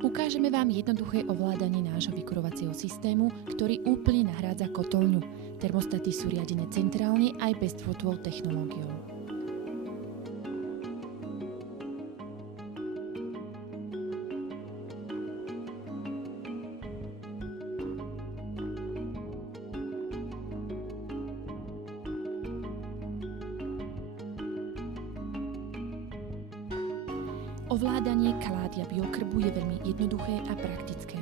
Ukážeme vám jednoduché ovládanie nášho vykurovacieho systému, ktorý úplne nahrádza kotolňu. Termostaty sú riadené centrálne aj bezdrôtovou technológiou. Ovládanie Calladia biokrbu je veľmi jednoduché a praktické.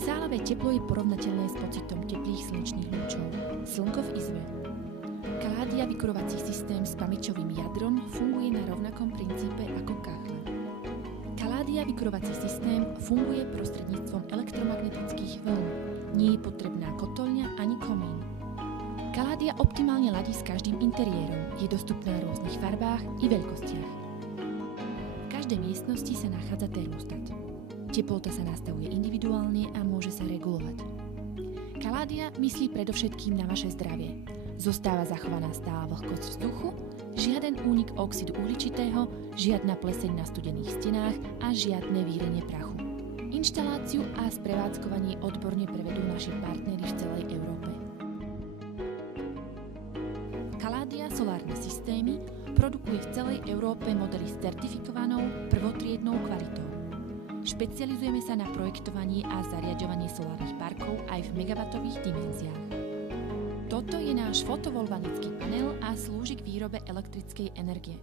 Sálavé teplo je porovnateľné s pocitom teplých slnečných lúčov. Slnko v izbe. Calladia vykurovací systém s pamäťovým jadrom funguje na rovnakom princípe ako kachla. Calladia vykurovací systém funguje prostredníctvom elektromagnetických vln. Nie je potrebná kotolňa ani komín. Calladia optimálne ladí s každým interiérom. Je dostupná v rôznych farbách i veľkostiach. V každej miestnosti sa nachádza termostat. Teplota sa nastavuje individuálne a môže sa regulovať. Calladia myslí predovšetkým na vaše zdravie. Zostáva zachovaná stála vlhkosť vzduchu, žiaden únik oxidu uhličitého, žiadna pleseň na studených stenách a žiadne vírenie prachu. Inštaláciu a sprevádzkovanie odborne prevedú naši partneri v celej Európe. Calladia solárne systémy produkuje v celej Európe modely s certifikovanou prvotriednou kvalitou. Špecializujeme sa na projektovanie a zariaďovanie solárnych parkov aj v megawatových dimenziách. Toto je náš fotovoltaický panel a slúži k výrobe elektrickej energie.